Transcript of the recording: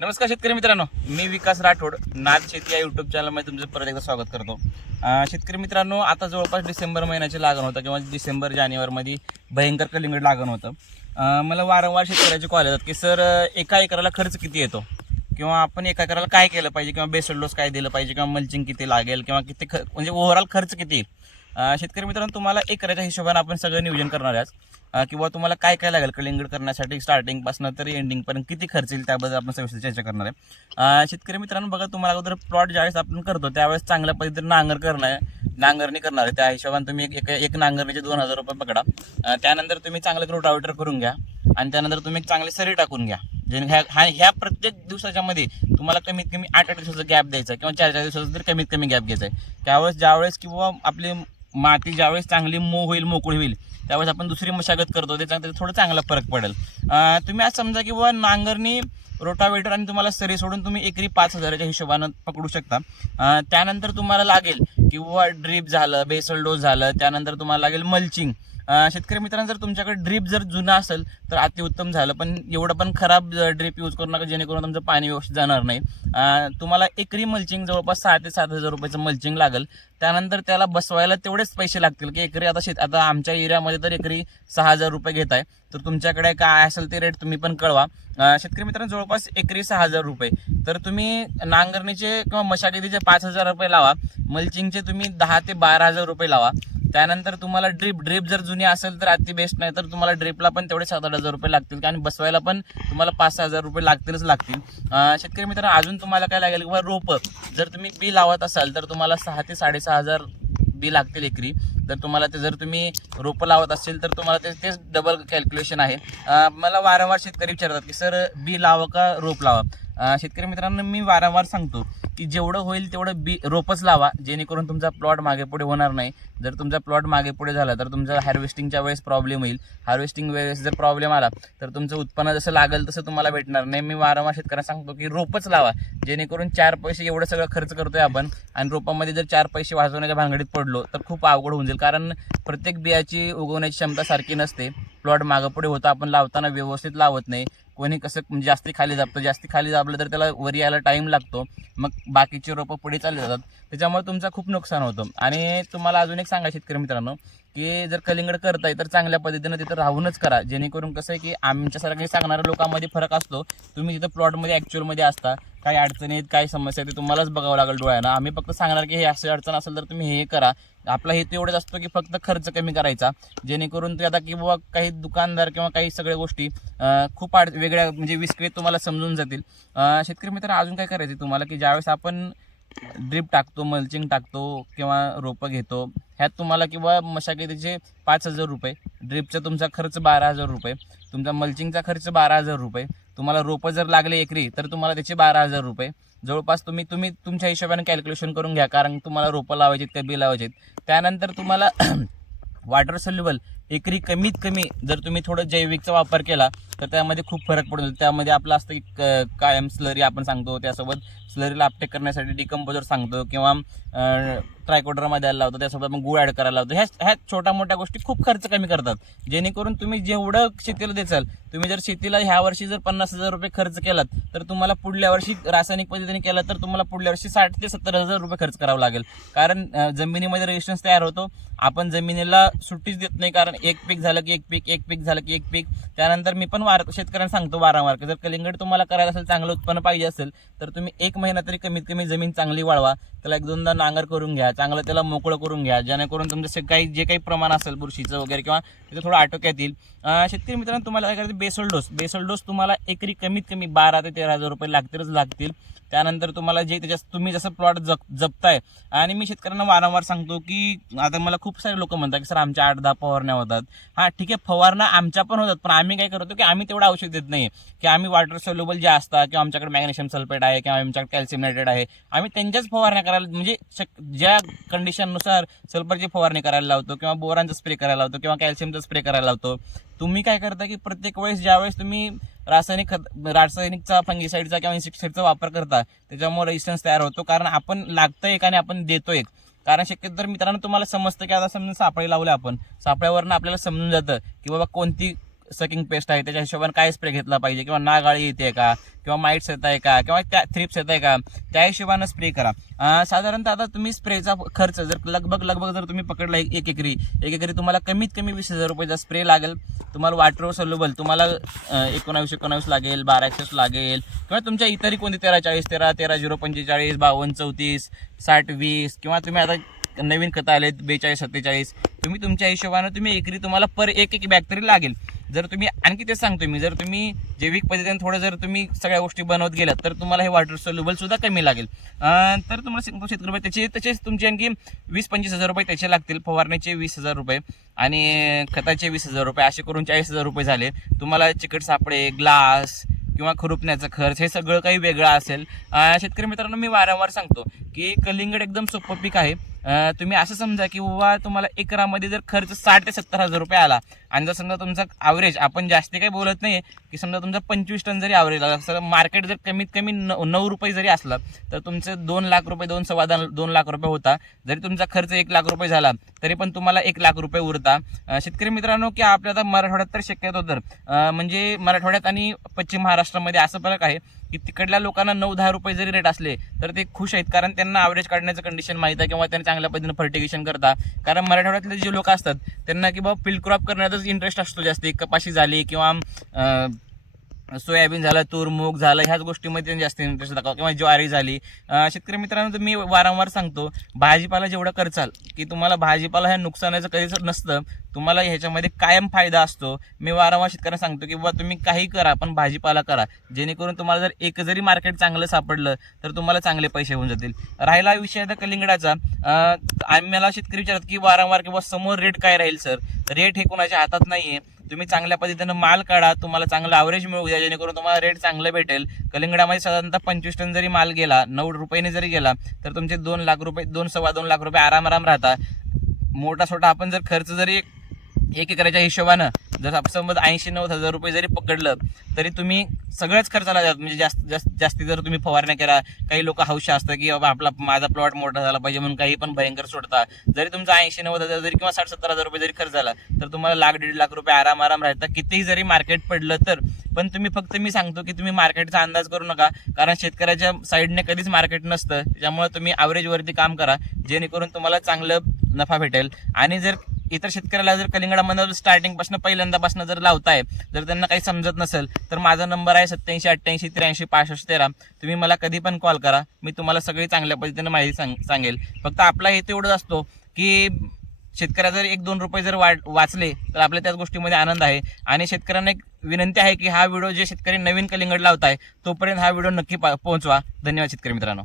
नमस्कार शेतकरी मित्रांनो मी विकास राठोड नाद शेती या युट्यूब चॅनलमध्ये तुमचं परत एकदा स्वागत करतो. शेतकरी मित्रांनो आता जवळपास डिसेंबर महिन्याचे लागण होतं किंवा डिसेंबर जानेवारीमध्ये भयंकर कलिंगड लागण होतं. मला वारंवार शेतकऱ्याचे कॉल येतात की सर एका एकराला खर्च किती येतो? किंवा आपण एका एकराला काय केलं पाहिजे? किंवा बेसल डोस काय दिलं पाहिजे? किंवा मल्चिंग किती लागेल? किंवा किती ख म्हणजे ओव्हरऑल खर्च किती? येईल शेतकरी मित्रांनो तुम्हाला एकराच्या हिशोबाने आपण सगळं नियोजन करणार आहे आज. किंवा तुम्हाला काय काय लागेल कलिंगड करण्यासाठी स्टार्टिंगपासून तरी एंडिंगपर्यंत एंडिंग किती खर्च येईल त्याबद्दल आपण सविस्तर चर्चा करणार आहे. शेतकरी मित्रांनो बघा तुम्हाला अगोदर प्लॉट ज्यावेळेस आपण करतो त्यावेळेस चांगल्या पद्धतीने नांगर करणं आहे. नांगरणी करणार आहे. त्या हिशोबाने तुम्ही एक- एक नांगरणीचे दोन हजार रुपये पकडा. त्यानंतर तुम्ही चांगलं रोटावेटर करून घ्या. आणि त्यानंतर तुम्ही एक सरी टाकून घ्या. जेणे ह्या ह्या- ह्या प्रत्येक दिवसाच्या मध्ये तुम्हाला कमीत कमी आठ आठ दिवसाचा गॅप द्यायचा किंवा चार चार दिवसाचा तरी कमीत कमी गॅप घ्यायचा आहे. त्यावेळेस ज्यावेळेस किंवा आपली माती ज्यावेळेस चांगली मो होईल मोकळी होईल त्यावेळेस आपण दुसरी मशागत करतो त्याचा थोडं चांगला फरक पडेल. तुम्ही आज समजा की बाबा नांगरणी रोटावेटर आणि तुम्हाला सरी सोडून तुम्ही एकरी पाच हजाराच्या हिशोबानं पकडू शकता. त्यानंतर तुम्हाला लागेल किंवा ड्रीप झालं बेसल डोस झालं त्यानंतर तुम्हाला लागेल मल्चिंग. शेतकरी मित्रांनो जर तुमच्याकडे ड्रीप जर जुना असेल तर अतिउत्तम झालं. पण एवढं पण खराब ड्रीप यूज करू नका जेणेकरून तुमचं पाणी व्यवस्थित जाणार नाही. तुम्हाला एकरी मल्चिंग जवळपास सहा ते सात हजार रुपयाचं मल्चिंग लागेल. त्यानंतर त्याला बसवायला तेवढेच पैसे लागतील की एकरी आता शेत आता आमच्या एरियामध्ये तर एकरी सहा हजार रुपये घेत आहे. तर तुमच्याकडे काय असेल ते रेट तुम्ही पण कळवा. शेतकरी मित्रांनो जवळपास एकरी सहा हजार रुपये. तर तुम्ही नांगरणीचे किंवा मशागतीचे पाच हजार रुपये लावा. मल्चिंगचे तुम्ही दहा ते बारा हजार रुपये लावा. त्यानंतर तुम्हाला ड्रीप ड्रीप जर जुनी असेल तर अति बेस्ट नाही तर तुम्हाला ड्रीपला पण तेवढे सात आठ हजार रुपये लागतील. आणि बसवायला पण तुम्हाला पाच सहा हजार रुपये लागतीलच लागतील. शेतकरी मित्रांनो अजून तुम्हाला काय लागेल किंवा रोपं जर तुम्ही बी लावत असाल तर तुम्हाला सहा ते साडेसहा हजार बी लागतील एकरी. तर तुम्हाला ते जर तुम्ही रोपं लावत असेल तर तुम्हाला ते तेच डबल कॅल्क्युलेशन आहे. मला वारंवार शेतकरी विचारतात की सर बी लावा का रोप लावा? शेतकरी मित्रांनो मी वारंवार सांगतो की जेवढं होईल तेवढं बी रोपच लावा. जेणेकरून तुमचा प्लॉट मागे पुढे होणार नाही. जर तुमचा प्लॉट मागे पुढे झाला तर तुमचा हार्वेस्टिंगच्या वेळेस प्रॉब्लेम येईल हार्वेस्टिंग वेळेस जर प्रॉब्लेम आला तर तुमचं उत्पन्न जसं लागेल तसं तुम्हाला भेटणार नाही. मी वारंवार शेतकऱ्यांना सांगतो की रोपच लावा. जेणेकरून चार पैसे एवढं सगळं खर्च करतोय आपण आणि रोपामध्ये जर चार पैसे वाचवण्याच्या भानगडीत पडलो तर खूप अवघड होऊन जाईल. कारण प्रत्येक बियाची उगवण्याची क्षमता सारखी नसते. प्लॉट मागं पुढे होतं आपण लावताना व्यवस्थित लावत नाही. कोणी कसं म्हणजे जास्ती खाली दाबतं जास्ती खाली दाबलं तर त्याला वर यायला टाईम लागतो. मग बाकीचे रोपं पुढे चालले जातात. त्याच्यामुळे तुमचं खूप नुकसान होतं. आणि तुम्हाला अजून एक सांगा शेतकरी मित्रांनो. की जर कलिंगड करताय तर चांगल्या पद्धतीनं तिथं राहूनच करा. जेणेकरून कसं आहे की आमच्यासारखे सांगणाऱ्या लोकांमध्ये फरक असतो. तुम्ही तिथं प्लॉटमध्ये ॲक्च्युअलमध्ये असता. काही अडचणी आहेत काय समस्या आहेत ते तुम्हालाच बघावं लागेल डोळ्यानं. आम्ही फक्त सांगणार की हे अशी अडचण असेल तर तुम्ही हे करा. आपला हेतू एवढंच असतो की फक्त खर्च कमी करायचा. जेणेकरून ते आता की बाबा काही दुकानदार किंवा काही सगळ्या गोष्टी खूप आड वेगळ्या म्हणजे विस्कळीत तुम्हाला समजून जातील. शेतकरी मित्र अजून काय करायचं तुम्हाला की ज्यावेळेस आपण ड्रीप टाकतो मल्चिंग टाकतो किंवा रोपं घेतो. ह्यात तुम्हाला किंवा मशागतीचे पाच हजार रुपये ड्रीपचा तुमचा खर्च बारा हजार रुपये तुमचा मल्चिंगचा खर्च बारा हजार रुपये तुम्हाला रोपं जर लागले एकरी तर तुम्हाला त्याचे बारा हजार रुपये. जवळपास तुम्ही तुम्ही तुमच्या हिशोबाने कॅल्क्युलेशन करून घ्या कारण तुम्हाला रोपं लावायची का बी लावायचे त्यानंतर तुम्हाला वॉटर सोल्युबल एकरी कमीत कमी जर तुम्ही थोडं जैविकचा वापर केला तर त्यामध्ये खूप फरक पडतो त्यामध्ये आपलं असतं की क- कायम स्लरी आपण सांगतो त्यासोबत. स्लरीला अपटेक करण्यासाठी डिकम्पोजर सांगतो किंवा ट्रायकोडरमा द्यायला लावतो. त्यासोबत आपण गुळ ॲड करायला लावतो. ह्या ह्या छोट्या मोठ्या गोष्टी खूप खर्च कमी करतात. जेणेकरून तुम्ही जेवढं शेतीला देचाल तुम्ही जर शेतीला ह्या वर्षी जर पन्नास हजार रुपये खर्च केलात तर तुम्हाला पुढल्या वर्षी रासायनिक पद्धतीने केलं तर तुम्हाला पुढल्या वर्षी साठ ते सत्तर हजार रुपये खर्च करावा लागेल. कारण जमिनीमध्ये रेजिस्टन्स तयार होतो. आपण जमिनीला सुट्टीच देत नाही कारण एक पीक झालं की एक पीक एक पीक झालं की एक पीक. त्यानंतर मी पण वार शेतकऱ्यांना सांगतो वारंवार की जर कलिंगड तुम्हाला करायला असेल चांगलं उत्पन्न पाहिजे असेल तर तुम्ही एक महिना तरी कमीत कमी जमीन चांगली वाळवा त्याला एक दोनदा नांगर करून घ्या चांगलं त्याला मोकळं करून घ्या जेणेकरून तुमचं काही जे काही प्रमाण असेल बुरशीचं वगैरे किंवा तिथं थोडं आटोक्यात येईल शेतकरी मित्रांनो तुम्हाला काय करायचं? Basal dose. बेसल डोस तुम्हाला एकरी कमीत कमी बारा ते तेरा हजार रुपये लागतीलच लागतील. त्यानंतर तुम्हाला जे त्याच्यात तुम्ही जसं प्लॉट जप जपताय आणि मी शेतकऱ्यांना वारंवार सांगतो की आता मला खूप सारे लोक म्हणतात की सर आमच्या आठ दहा फवारण्या होतात. हा ठीक आहे फवारणा आमच्या पण होतात पण आम्ही काय करतो की आम्ही तेवढं औषध देत नाही की आम्ही वॉटर सोल्युबल जे असतात किंवा आमच्याकडे मॅग्नेशियम सल्फेट आहे किंवा आमच्याकडे कॅल्शियम नायट्रेट आहे आम्ही त्यांच्याच फवारण्या करायला म्हणजे शक ज्या कंडिशननुसार सल्फरची फवारणी करायला लावतो किंवा बोरांचा स्प्रे करायला लावतो किंवा कॅल्शियमचा स्प्रे करायला लावतो तुम्ही काय करता की प्रत्येक वेळेस ज्यावेळेस तुम्ही रासायनिक खत रासायनिकचा फंगिसाईडचा किंवा इन्सेक्टिसाईडचा वापर करता त्याच्यामुळे रेजिस्टन्स तयार होतो. कारण आपण लागतं एक आणि आपण देतो एक. कारण शक्यतो तर मित्रांनो तुम्हाला समजतं की आता समजून सापळे लावले आपण. सापळ्यावरनं आपल्याला समजून जातं की बाबा कोणती सकिंग पेस्ट आहे त्याच्या हिशोबाने काय स्प्रे घेतला पाहिजे? किंवा नागाळी येते का? किंवा माइट्स येत आहे का? किंवा त्या थ्रिप्स येत आहे का? त्या हिशोबानं स्प्रे करा. साधारणतः आता तुम्ही स्प्रेचा खर्च जर लगभग लगभग जर तुम्ही पकडला एक एक एकरी एक एकरी तुम्हाला कमीत कमी वीस हजार रुपयाचा स्प्रे लागेल. तुम्हाला वाटर सोल्युबल तुम्हाला एकोणावीस एकोणावीस लागेल बारा एकशे लागेल. किंवा तुमच्या इतरही कोणती तेरा चाळीस तेरा तेरा झिरो पंचेचाळीस बावन्न चौतीस साठ वीस किंवा तुम्ही आता नवीन खतं आलेत बेचाळीस सत्तेचाळीस. तुम्ही तुमच्या हिशोबानं तुम्ही एकरी तुम्हाला पर एक एक बॅग तरी लागेल. जर तुम्ही आणखी ते सांगतो मी जर तुम्ही जैविक पद्धतीने थोडं जर तुम्ही सगळ्या गोष्टी बनवत गेलात तर तुम्हाला हे वॉटर सोल्युबल सुद्धा कमी लागेल. तर तुम्हाला शेत- शेतकरी रुपये त्याचे तसेच तुमचे आणखी वीस पंचवीस हजार रुपये त्याचे लागतील फवारण्याचे वीस हजार रुपये आणि खताचे वीस हजार रुपये असे करून चाळीस हजार रुपये झाले. तुम्हाला चिकट सापळे ग्लास किंवा खुरपण्याचा खर्च हे सगळं काही वेगळं असेल. शेतकरी मित्रांनो मी वारंवार सांगतो की कलिंगड एकदम सोपं पीक आहे. तुम्ही असं समजा की बाबा तुम्हाला एकरामध्ये जर खर्च साठ ते सत्तर हजार रुपये आला आणि जर समजा तुमचा ॲव्हरेज आपण जास्त काही बोलत नाही की समजा तुमचा पंचवीस टन जरी ॲव्हरेज आला सर मार्केट जर कमीत कमी नऊ नऊ रुपये जरी असलं तर तुमचं दोन लाख रुपये दोन सव्वा दोन लाख रुपये होता. जरी तुमचा खर्च एक लाख रुपये झाला तरी पण तुम्हाला एक लाख रुपये उरता. शेतकरी मित्रांनो की आपल्या आता मराठवाड्यात तर शक्यतो तर म्हणजे मराठवाड्यात आणि पश्चिम महाराष्ट्रामध्ये असं फरक आहे की तिकडल्या लोकांना नऊ दहा रुपये जरी रेट असले तर ते खुश आहेत. कारण त्यांना ॲव्हरेज काढण्याचं कंडिशन माहीत आहे किंवा त्यांना चांगल्या पद्धतीने फर्टिगेशन करता. कारण मराठवाड्यातले जे लोक असतात त्यांना की बाबा पिल क्रॉप करण्यातच इंटरेस्ट असतो जास्त. कपाशी झाली किंवा सोयाबीन झालं तूर मूग झालं ह्याच गोष्टीमध्ये त्यांनी जास्त इंटरेस्ट दाखवा. किंवा ज्वारी झाली. शेतकरी मित्रांनो मी वारंवार सांगतो भाजीपाला जेवढं करचाल की तुम्हाला भाजीपाला ह्या नुकसानाचं कधीच नसतं तुम्हाला ह्याच्यामध्ये कायम फायदा असतो. मी वारंवार शेतकऱ्यांना सांगतो की बाबा तुम्ही काही करा पण भाजीपाला करा. जेणेकरून तुम्हाला जर एक जरी मार्केट चांगलं सापडलं तर तुम्हाला चांगले पैसे होऊन जातील. राहिला विषय आता कलिंगडाचा. आम्ही मला शेतकरी विचारत की वारंवार किंवा समोर रेट काय राहील सर रेट हे कोणाच्या हातात नाही आहे तुम्ही चांगल्या पद्धतीनं माल काढा तुम्हाला चांगलं ॲव्हरेज मिळू द्या जेणेकरून तुम्हाला रेट चांगलं भेटेल. कलिंगडामध्ये साधारणतः पंचवीस टन जरी माल गेला नऊ रुपयाने जरी गेला तर तुमचे दोन लाख रुपये दोन सव्वा दोन लाख रुपये आराम आराम राहता मोठा छोटा आपण जर खर्च जरी एक एकराच्या हिशोबानं जर समज ऐंशी नव्वद हजार रुपये जरी पकडलं तरी तुम्ही सगळ्याच खर्चाला जात म्हणजे जास्त जास्त जास्ती जर तुम्ही फवारण्या करा काही लोक हौशी असतं की बाबा आपला माझा प्लॉट मोठा झाला पाहिजे म्हणून काही पण भयंकर सोडता. जरी तुमचा ऐंशी नव्वद हजार जरी किंवा साठ सत्तर हजार रुपये जरी खर्च झाला तर तुम्हाला लाख दीड लाख रुपये आराम आराम राहतात. कितीही जरी मार्केट पडलं तर. पण तुम्ही फक्त मी सांगतो की तुम्ही मार्केटचा अंदाज करू नका. कारण शेतकऱ्याच्या साईडने कधीच मार्केट नसतं. त्यामुळे तुम्ही ॲव्हरेजवरती काम करा. जेणेकरून तुम्हाला चांगलं नफा भेटेल. आणि जर इतर शेतकऱ्याला जर कलिंगडामध्ये स्टार्टिंगपासून पहिल्यांदापासून जर लावताय जर त्यांना काही समजत नसेल तर माझा नंबर आहे सत्याऐंशी अठ्ठ्याऐंशी त्र्याऐंशी पासष्ट तेरा. तुम्ही मला कधी पण कॉल करा. मी तुम्हाला सगळी चांगल्या पद्धतीने माहिती सांग सांगेल. फक्त आपला हेतू एवढंच असतो की शेतकऱ्या जर एक दोन रुपये जर वाढ वाचले तर आपल्या त्याच गोष्टीमध्ये आनंद आहे. आणि शेतकऱ्यांना एक विनंती आहे की हा व्हिडिओ जे शेतकरी नवीन कलिंगड लावत आहे तोपर्यंत हा व्हिडिओ नक्की पा- पोहोचवा. धन्यवाद शेतकरी मित्रांनो.